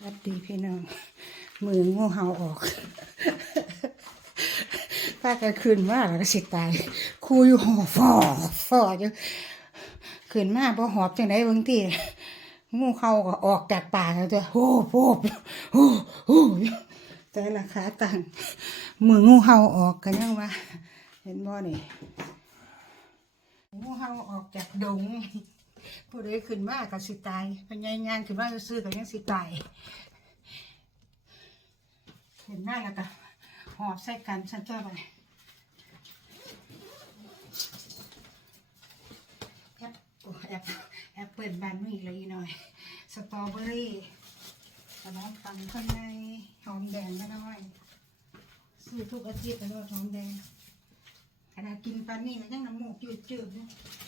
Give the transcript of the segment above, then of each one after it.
สวัสดีพี่น้อง มืองูเห่าออกป้าก็คืนมาแล้วก็สิตายคูอยู่หอฟอฟออยู่คืนมาพอหอบจังไดบางทีงูเห่าก็ออกจากปากแล้วตัวโอ้โหโอ้โหแต่ละขาตังมืองูเห่าออกกันยังวะเห็นบ่นี่งูเห่าออกจากดง ผู้ใดขึ้นมาก็สิตายพญายงานขึ้นมาซื้อๆก็ยังสิตายเห็นหน้าแล้วก็หอบใส่กันฉันตัวไปแอปแอปแอปเปิดบานมืออีกเลยอีกหน่อย สตรอเบอรี่กระน้องฟังข้างในหอมแดงก็น้อยซื้อทุกอาทิตย์แล้วหอมแดงขณะกินปลานี่ยังน้ำมูกจืดๆนะนี่สกอร์ห้อยอีกชื่อหนึ่งชื่ออะไรห้องยินจักเด็กๆเล่นห้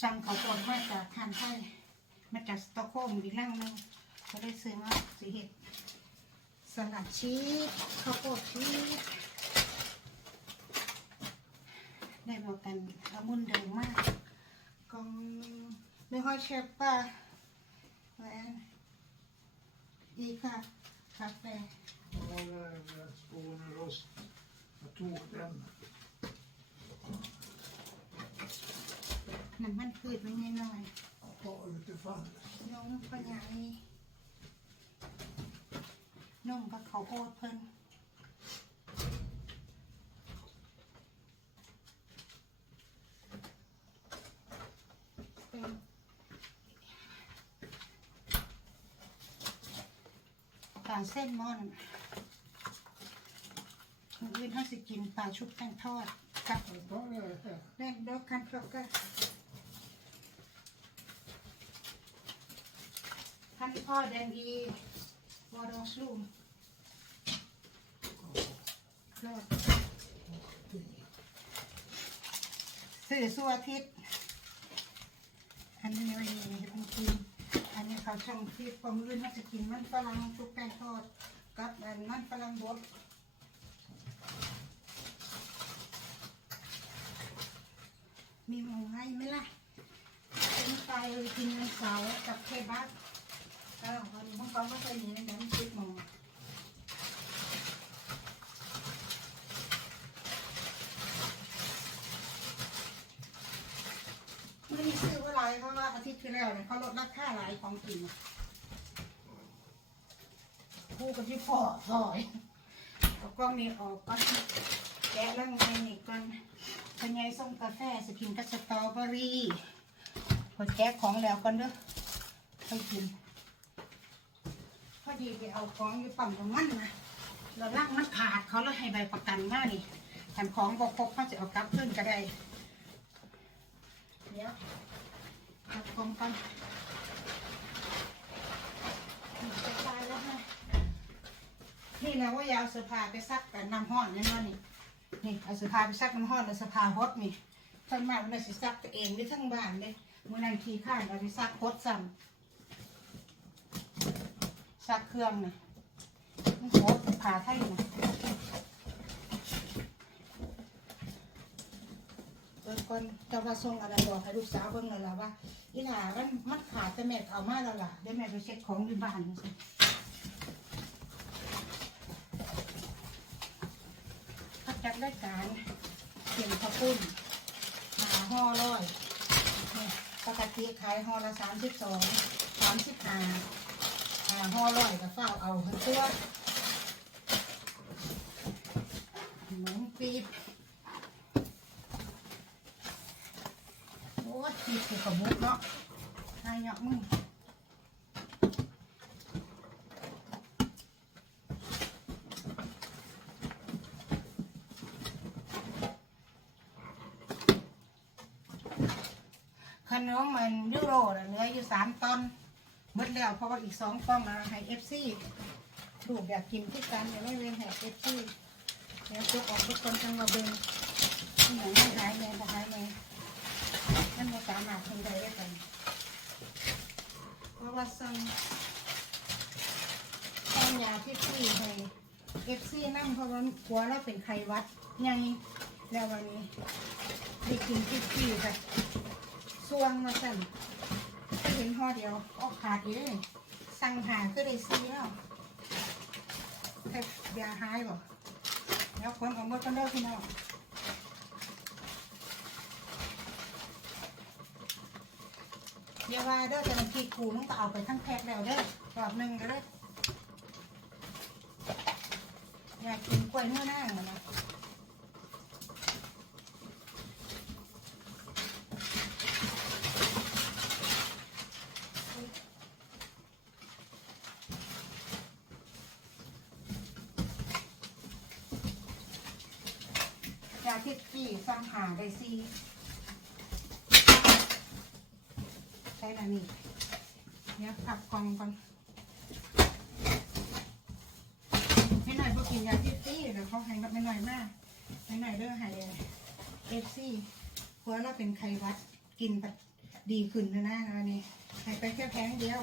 สั่งเขาวโพดมาจากทานไทยมาจากสตอกโฮล์มอีกแห่งหนึงก็ได้ซื้อมาสีเห็ดสลัดชีสข้าวโพดชีสได้บอกกันละมุนเดิมมากกองไม่ค่อยเชฟป่ะแหวอีกค่ะกาแฟ Ja, น้ำมันพืชไว้น้อย Ta utifall. ๆนมปัญญานีนมกับข้าวโพดเพิ่นเป็นปลาเส้นม่อนมื้ออื่นถ้าสิกินปลาชุบแป้งทอดกับ Jag tar det här. แม่ดอกคันพลอกกันคันพ่อแดงดีวอดอสลูมสื่อสัวทิตอันนี้ไม่มีอันกิน อันนี้เขาช่องที่ผมลื่นน่าจะกินมันฝรั่งชุบแป้งทอดกับอันมันฝรั่งบดมีหมูให้ไหมล่ะเป็นไฟกินวันเสาร์กับเคบัส เออวันนี้พวกเขาก็เคยมีน้ำจิ้มหมูไม่ได้ซื้อว่าไรเพราะว่าอาทิตย์ที่แล้วเนี่ยเขาลดราคาหลายของกินคู่กับที่พ่อซอยเอากล้องนี้ออกก่อนแกะแล้วไงนี่ก่อนเป็นไงส้มกาแฟสกินกับสตรอเบอรี่พอแจ๊กของแล้วกันเด้อไปกิน ดีไปเอาของอยู่ปั๊มตรงนั้นนะแล้วร่างมันขาดเขาแล้วให้ใบประกันมานี่ขันของบอกครบเขาจะเอากลับขึ้นก็ได้เดี๋ยวเอาของกันนี่จะตายแล้วฮะนี่นะว่ายาวเสื้อผ้าไปซักกันน้ำห้อนนี่เนาะนี่นี่เอาเสื้อผ้าไปซักน้ำห้อนเอาเสื้อผ้าฮดนี่ทั้งบ้านมันสิซักตัวเองด้ทั้งบ้านเลยเมื่อนั้นขี้ข้านเอาไปซักฮดซ้ำ ซักเครื่องนะมันโหดผ้าไทยนะเออก่อนจะว่าส่งอะไรบอกให้ลูกสาวเบิ่งแล้วล่ะว่าอีหล่ามันมันขาดแต่แม่เอามาแล้วล่ะเดี๋ยวแม่ไปเช็คของที่บ้านนี่สิเขาจัดรายการเขียนข้าวปุ้นหาห่อร้อยเนี่ยปกติขายห่อละสามสิบสองสามสิบห้า ห่อร้อยกับเฝ้าเอาเพิ่นหมูปีบโอ้ยปีบคือขมุกเนาะให้เนาะมึงขนมมันยูโรเหลืออยู่สามตอน หมดแล้วเพราะว่าอีกสองกล่องมาให้เอฟซีลูกอยากกินที่กันอย่าไม่เว้นให้เอฟซีแล้วจุกออกทุกคนจังมาเบิ่งที่ไหนไม่หายเลยบ่หายเลยนั่นเราสามารถทำได้ด้วยกันเพราะว่าสั่งสั่งยาที่พี่ให้เอฟซีนั่งเพราะว่ากลัวเราเป็นไข้หวัดไงแล้ววันนี้ได้กินที่พี่ค่ะส่วงมาสั่น เห็นห่อเดียวออกขาดอยู่เลยสั่งหาก็ได้ซีแล้วแค่ยาหายบ่แล้วคนของมดกันเด้อพี่น้องอย่าว่าเด้อแต่บางทีกูมึงก็เอาไปทั้งแพ็คแล้วเด้อรอบหนึ่งก็ได้อยากกินกล้วยเนื้อหน้าเหมือนนะ ยาที่พี่สั่งหาได้ซีใช่แล้วนี่เนี่ยขับกล่องก่อนไม่หน่อยพวกกินยาที่พี่เดี๋ยวเขาห้กับไม่หน่อยมากไม่หน่อยเด้อให้เอฟซีเพราะเราเป็นไข้หวัดกินแบบดีขึ้นแล้วนะวันนี้ให้ไปแค่แพงเดียว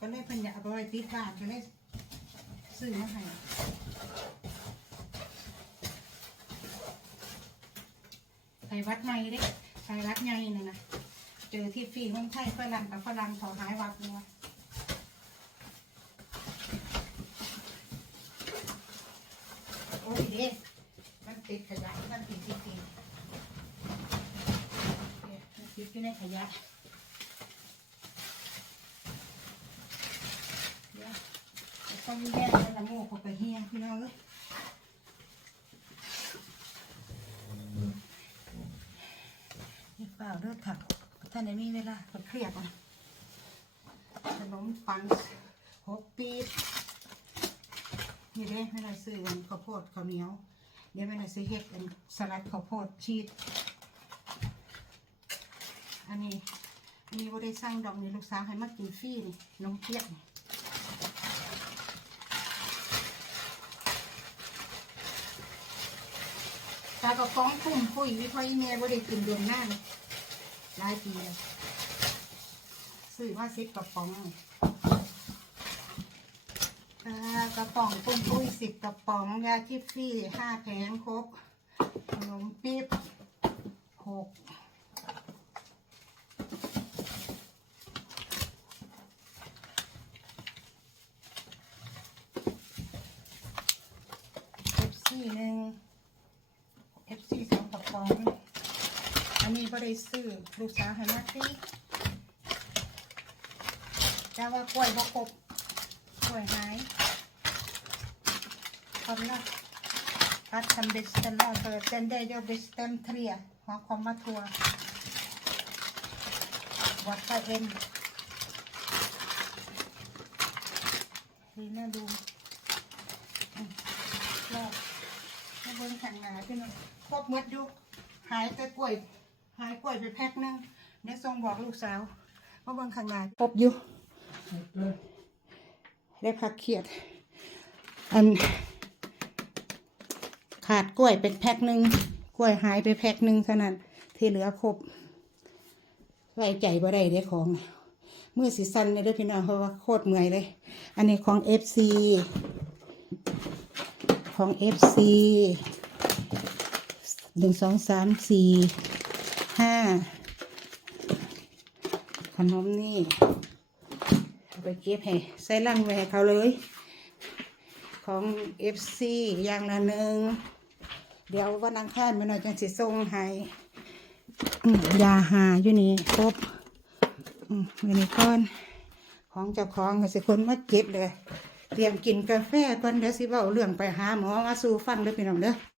ก็เลยพิ่นยาเอาไปติดบานก็เลยซื้อมาให้ ไข้หวัดใหม่เด้ไข้หวัดใหญ่นี่นะเจอที่ฟรีเมืองไทยฝรั่งกับฝรั่งเขาหายวัดเลยโอ้ยเด้มันติดขยะมันติดที่ฟรีเนี่ยมันติดอยู่ในขยะเดี๋ยวต้องแยกแล้วละโมกเขาไปเฮียพี่น้องเอ้ย เปล่าเลือดถักท่านไหนมีเวลาคนเครียดอะขนมปังหกปีบนี่เด้ไม่ได้ซื้อวันข้าวโพดข้าวเหนียว เดี๋ยวไม่ได้ซื้อเห็ดเป็นสลัดข้าวโพดชีสอันนี้อันนี้ว่าได้สร้างดอกนี่ลูกสาวให้มากินฟรีนี่นมเปี๊ยกนี่ตากระป๋องพุ่มปุ้ยวิพอยเมียว่าได้กินเดือนหน้าเลย หลายปีเลยซื้อมาสิบกระป๋องกระป๋องปุ้มปุ้ยสิบกระป๋องยาทิฟฟี่ห้าแผงครบขนมปี๊บหกเอฟซีหนึ่งเอฟซีสองกระป๋อง อันนี้ก็ได้ซื้อลูกสาวให้มาสิแต่ว่ากล้วยบ่ครบกล้วยหายคำละปัดทำเบสเตลอเตอร์เซนเดโยเบสเตมเทรียหัวคอมมาทัววัดไฟเอ็นดีน่าดูรอบมาเบิ่งขังหนาพี่น้องครบหมดอยู่หายแต่กล้วย หายกล้วยไปแพ็คนึงเนี่ยส่งบอกลูกสาวมาเบิ่งขังหนาครบอยู่ได้พักเครียด อัน ขาดกล้วยเป็นแพ็คหนึ่งกล้วยหายไปแพ็คหนึ่งเท่านั้นที่เหลือครบไว้ใจบ่ได้เด้ของมือสีสันเลยเด้อพี่น้องเพราะว่าโคตรเมื่อยเลย อันนี้ของ FC ของ FC หนึ่งสองสามสี่ ห้าขนมนี่เอาไปเก็บให้ใส่ลังไว้ให้เขาเลย ของ FC อย่างละหนึ่ง เดี๋ยววันอังคารไม่น้อยจังสิส่งให้ยาหาอยู่นี่ครบอืมอยู่นี่ก่อน ของเจ้าของก็สิคนมาเก็บเลย เตรียมกินกาแฟก่อนเดี๋ยวสิเว้าเรื่องไปหาหมอมาสู่ฟังเด้อพี่น้องเด้อ